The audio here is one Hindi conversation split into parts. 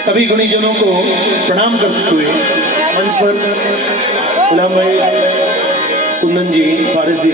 सभी गुणीजनों को प्रणाम करते हुए मंच पर गुलाम भाई कुंदन जी फारिस जी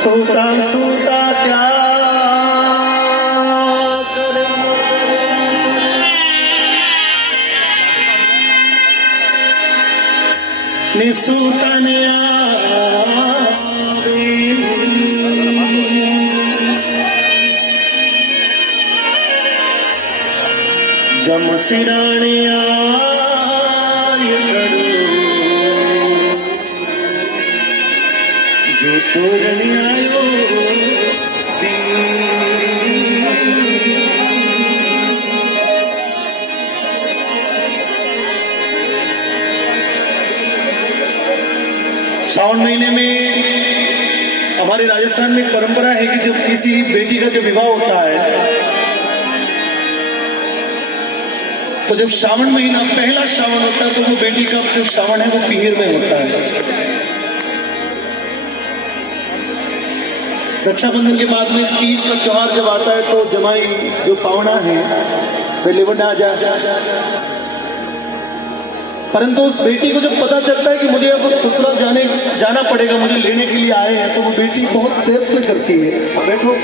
सोता सोता क्या निसूता ने जम सिराने जो तोरने आयो सावन महीने में हमारे राजस्थान में एक परंपरा है कि जब किसी बेटी का जब विवाह होता है तो जब श्रावण महीना पहला श्रावण होता है तो वो बेटी का जो श्रावण है वो पीहर में होता है। रक्षाबंधन के बाद में तीज का त्योहार जब आता है तो जमाई जो पावना है वे लेवट आ जाए, परंतु उस बेटी को जब पता चलता है कि मुझे अब ससुराल जाना पड़ेगा, मुझे लेने के लिए आए हैं, तो वो बेटी बहुत प्रयत्न करती है। अब बैठो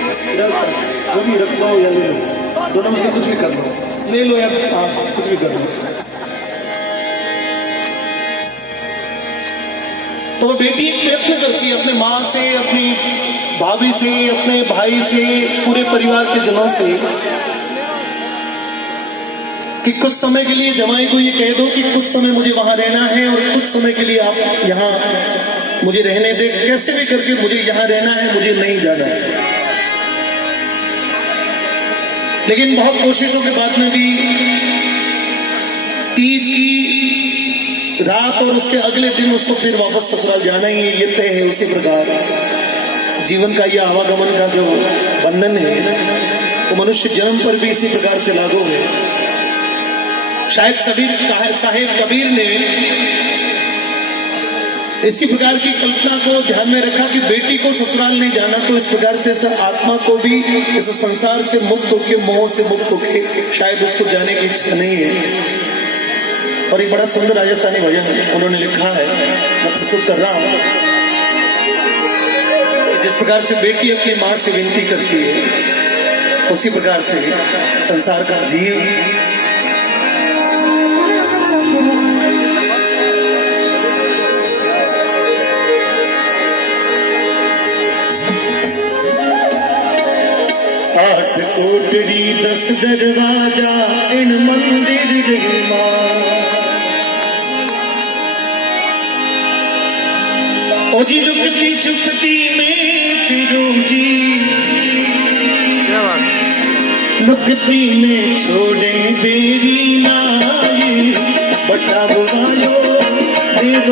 जो भी रख लो या ले लो, दोनों में से कुछ भी कर लो, ले लो या कुछ भी कर लो। तो वो बेटी प्रयत्न करती है अपने माँ से, अपनी भाभी से, अपने भाई से, पूरे परिवार के जनों से कि कुछ समय के लिए जमाई को ये कह दो कि कुछ समय मुझे वहां रहना है और कुछ समय के लिए आप यहाँ मुझे रहने दे, कैसे भी करके मुझे यहाँ रहना है, मुझे नहीं जाना है। लेकिन बहुत कोशिशों के बाद में भी तीज की रात और उसके अगले दिन उसको फिर वापस ससुराल जाना ही ये तय है। उसी प्रकार जीवन का यह आवागमन का जो बंधन है वो मनुष्य जन्म पर भी इसी प्रकार से लागू है। शायद साहिब कबीर ने इसी प्रकार की कल्पना को ध्यान में रखा कि बेटी को ससुराल नहीं जाना तो इस प्रकार से आत्मा को भी इस संसार से मुक्त होके, मोह से मुक्त होके शायद उसको जाने की इच्छा नहीं है। और एक बड़ा सुंदर राजस्थानी भजन उन्होंने लिखा है, मैं प्रस्तुत कर रहा हूं। जिस प्रकार से बेटी अपनी मां से विनती करती है उसी प्रकार से संसार का जीव आठ कोटड़ी 10 दरवाजा इन मंदिर रे मां, ओ जी लुकती छुपती में फिरोजी, लुकती में छोड़े बेरी नाई, बटा बुवालो देव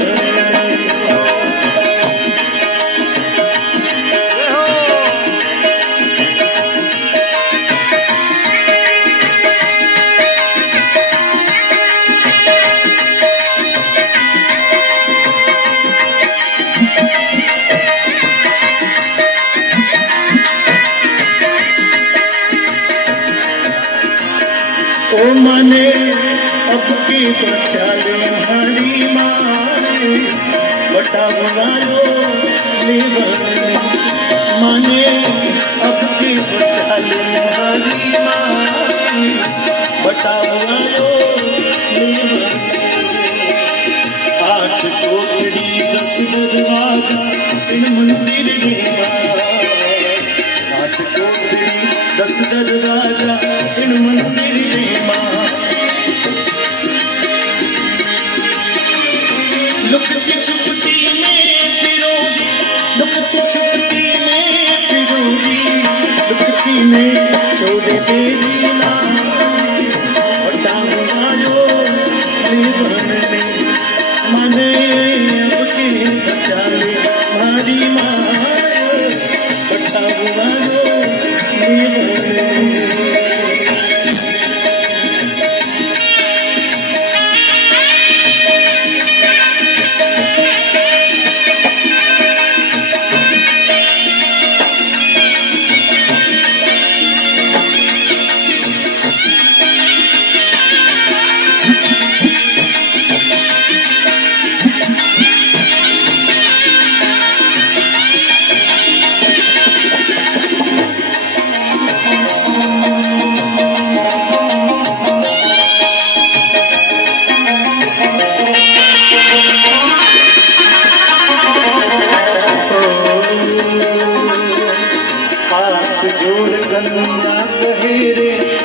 ओ माने अब के बचा ले हरी माने, बटा बुलालो ले माने अब के बचा ले हरी माने, बटावायो 8 कोठड़ी 10 दरवाजा इन मंदिर में 8 कोठड़ी 10 दरवाजा इन मंदिर में लुकती छुपती में फिरोजी लुकती छुपती में फिरोजी लुकती में छोड़े तेरी नाम बटावायो बनने मने अब के बचा ले हमारी माँ बटावायो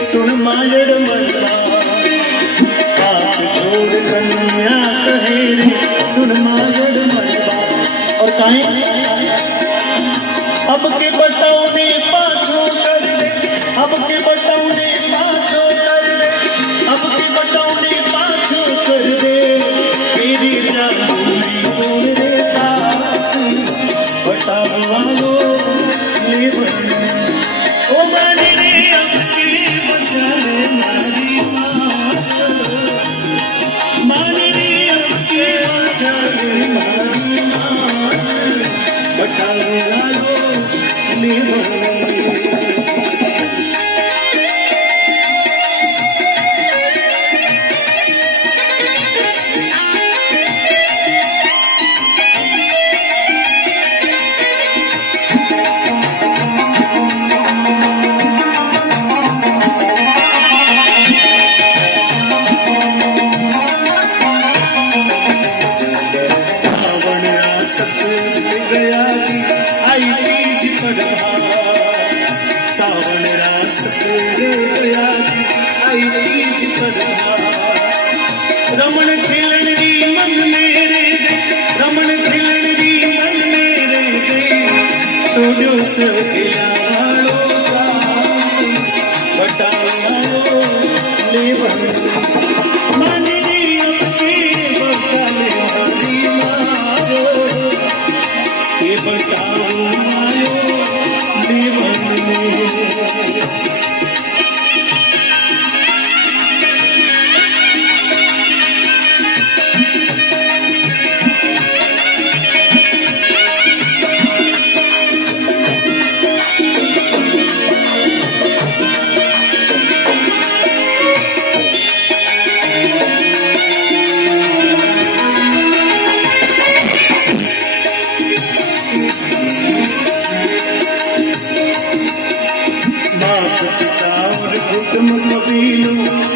सुन माजड़ मरना हाथ जोड़ कन्या कहे रे सुन माजड़ मरना और काहे अब के बटौने पाछो कर दे अब के बटौने पाछो कर दे अब के बटौने पाछो कर दे तेरी जादूरी बोल रे बटावायो ले बन ओ मानी रे अब के बचा ले मारी माँ मानी रे अब के बचा ले मारी माँ बटावायो ले बन सावन रास गया आई तीज रमन खिलड़ी मन मेरे रमन खिलड़ी मन मेरे छोड़ो सगिया बटावायो ले बन मानी के बचा ले हरी मारो ये बटावायो ले बन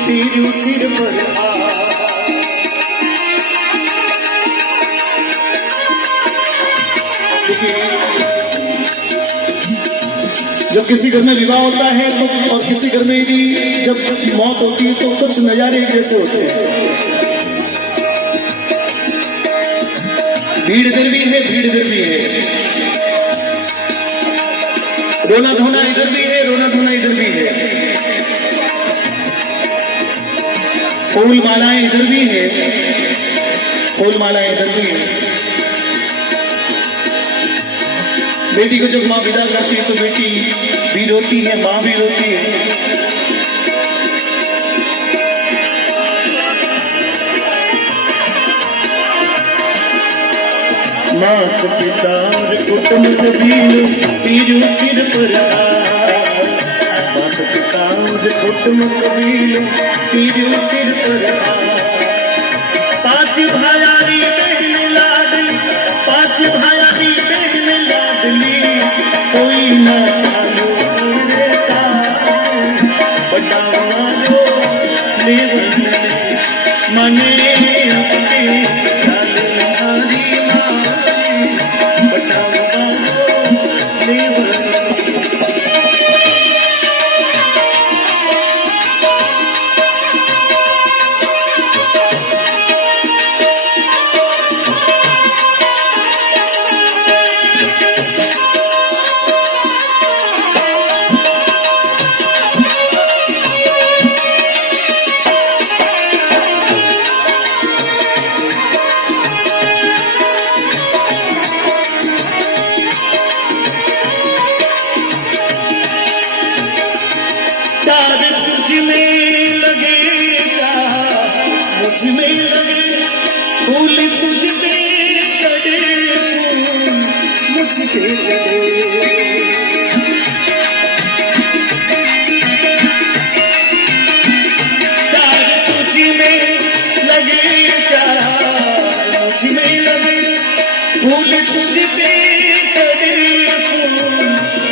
तेरे सिर पर जब किसी घर में विवाह होता है तो और किसी घर में भी जब मौत होती है तो कुछ नजारे जैसे होते हैं। भीड़ इधर भी है भीड़ इधर भी है, रोना धोना इधर भी है रोना धोना इधर भी है, फूल मालाएं इधर भी है फूल मालाएं इधर भी है। बेटी को जब माँ विदा करती है तो बेटी भी रोती है माँ भी रोती है। मात पिता और कुटुंब कबीले पीरू सिर पर मात पिता और कुटुंब कबीले पीरू सिर पर 5 भायारी बहन लाडली 5 भायारी बहन लाडली कोई ना बटावायो लेवन मने अपने डाले हरी मारी बटावा लेवन मुझ में लगे फूल तुझ पे चढ़े मुझ पे चढ़े चार तुझ में लगे चार मुझ में लगे फूल तुझ पे चढ़े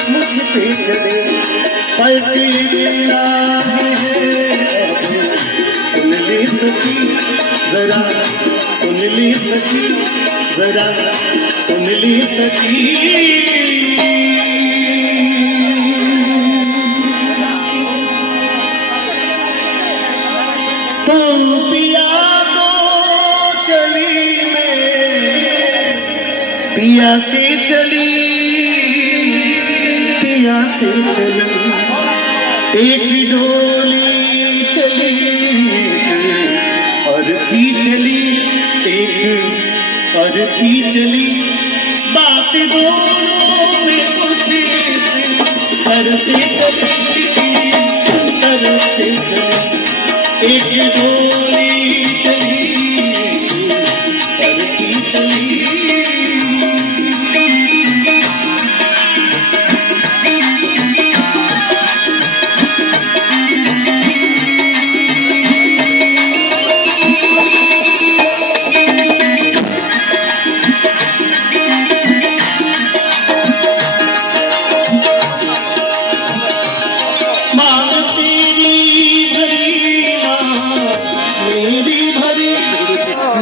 मुझ पे चढ़े पलटना है सुन ले सखी जरा सुन ले सखी जरा सुन ले सखी तुम पिया तो चली मैं पिया से चली पिया से चली एक डोली चली अर्थी चली एक अर्थी चली बात दोनों में पूछी हर से चली हर से चली एक डोली चली अर्थी चली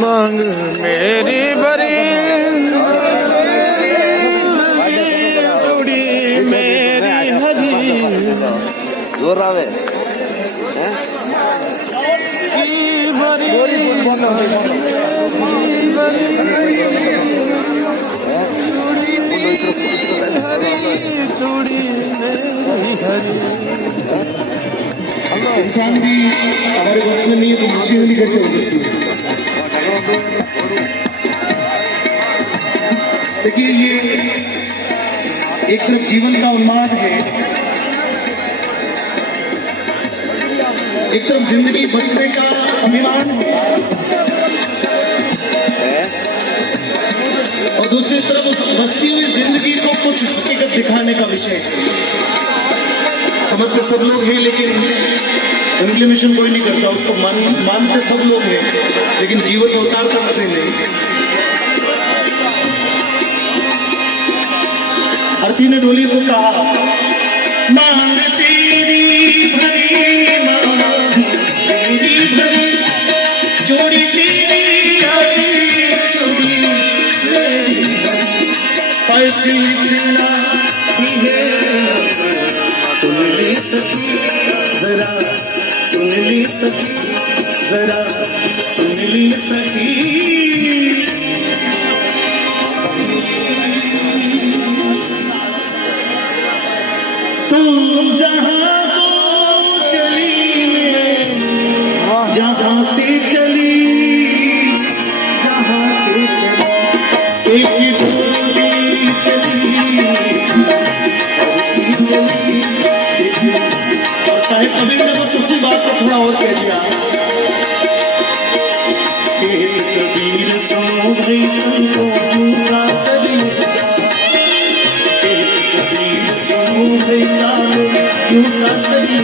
मांग मेरी भरी चूड़ी मेरी हरी जोर आवे भरी चूड़ी मेरी हरी इंसान भी हमारे बस में नहीं है तो दूसरी उंगली कैसे हो सकती है। देखिए ये एक तरफ जीवन का उन्माद है, एक तरफ जिंदगी बसने का अभिमान है और दूसरी तरफ उस बसती हुई जिंदगी को कुछ हकीकत दिखाने का विषय है। समझते सब लोग हैं लेकिन इम्प्लीमेशन कोई नहीं करता, उसको मानते सब लोग हैं लेकिन जीवन में उतारता कोई नहीं। अर्थी ने डोली को कहा मांग तेरी भरी मांग तेरी भरी चोरी तेरी आई चोरी पलटना है सुन ले सखी जरा सुन ले सखी जरा सुन ले सखी तुम जहाँ को चली मैं जहाँ से चली जहाँ से चली एक डोली चली और साहिब कबीर ने बस उसी बात को थोड़ा और कह दिया कबीर सुनो भाई तुमको दूसरा कबीर सुनो भाई तालो क्यों सासरी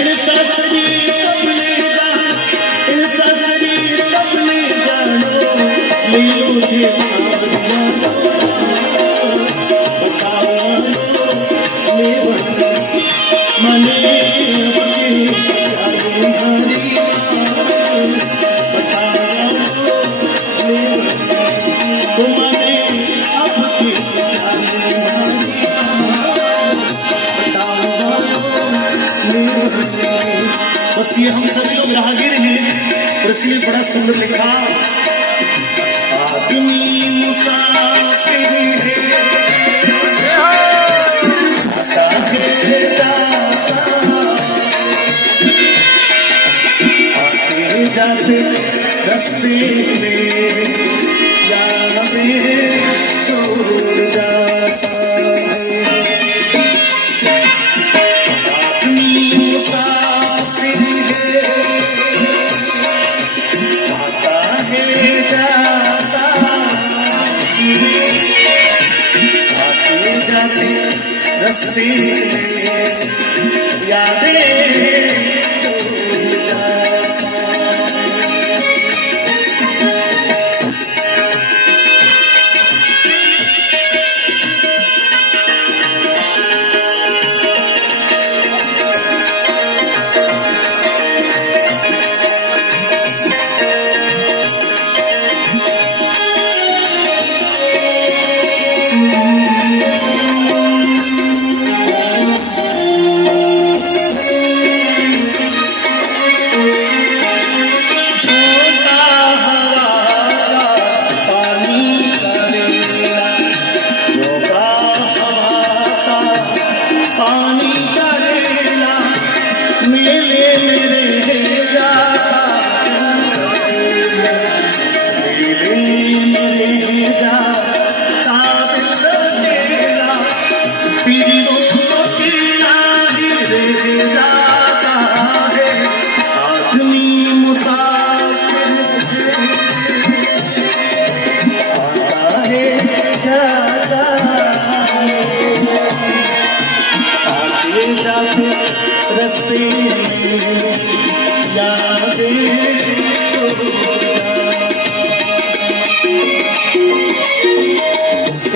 इन सासरी कपने जा इन सासरी कपने जानो ले मुझे सावरिया बताओ मने इसलिए हम सभी लोग राहगीर हैं और इसलिए बड़ा सुंदर लिखा, आदमी मुसाफिर है, आता है जाता, आते जाते रास्ते में यादें छोड़ जाता है। आदमी मुसाफिर है, आता है जाता, आते जाते रास्ते में यादें छोड़ जाता।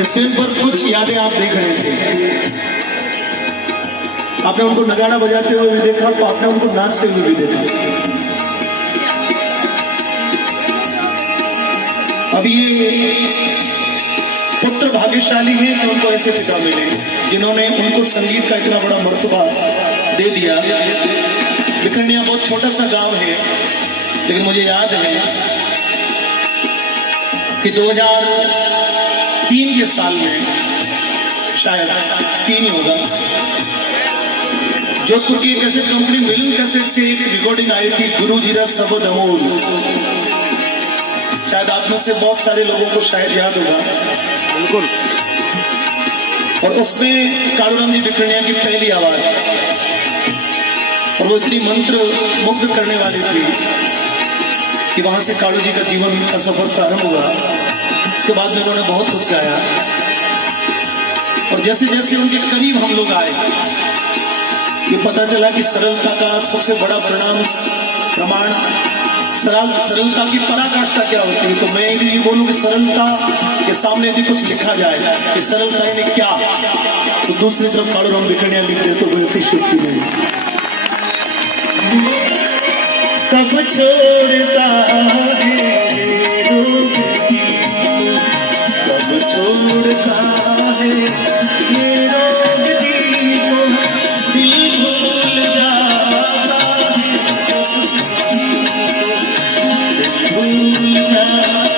स्क्रीन पर कुछ यादें आप देख रहे थे, आपने उनको नगाड़ा बजाते हुए भी देखा, तो आपने उनको नाचते हुए भी देखा। अब ये पुत्र भाग्यशाली हैं कि उनको ऐसे पिता मिले जिन्होंने उनको संगीत का इतना बड़ा मर्तबा दे दिया। बिखंडिया बहुत छोटा सा गांव है, लेकिन मुझे याद है कि 2003 के साल में, शायद 3 ही होगा, जोधपुर की एक कैसेट कंपनी मिलन कैसेट से एक रिकॉर्डिंग आई थी, गुरु जीरा सबद अमोल। शायद आप में से बहुत सारे लोगों को शायद याद होगा। बिल्कुल। और उसमें कालूराम जी बिखंडिया की पहली आवाज, और वो इतनी मंत्र मुग्ध करने वाली थी कि वहां से कालू जी का जीवन का सफर प्रारंभ हुआ। उसके बाद में उन्होंने बहुत कुछ गाया, और जैसे जैसे उनके करीब हम लोग आए, ये पता चला कि सरलता का सबसे बड़ा प्रमाण सरलता की पराकाष्ठा क्या होती है। तो मैं ये बोलूं कि सरलता के सामने यदि कुछ लिखा जाए कि सरलता ने क्या, तो दूसरी तरफ कालूराम बिखंडिया लिख दे तो गलती शुक्ति नहीं। कब छोड़ता है रोग जी, कब छोड़ता है ये रोग जी को, दिल भूल जाता है, दिल भूल जाता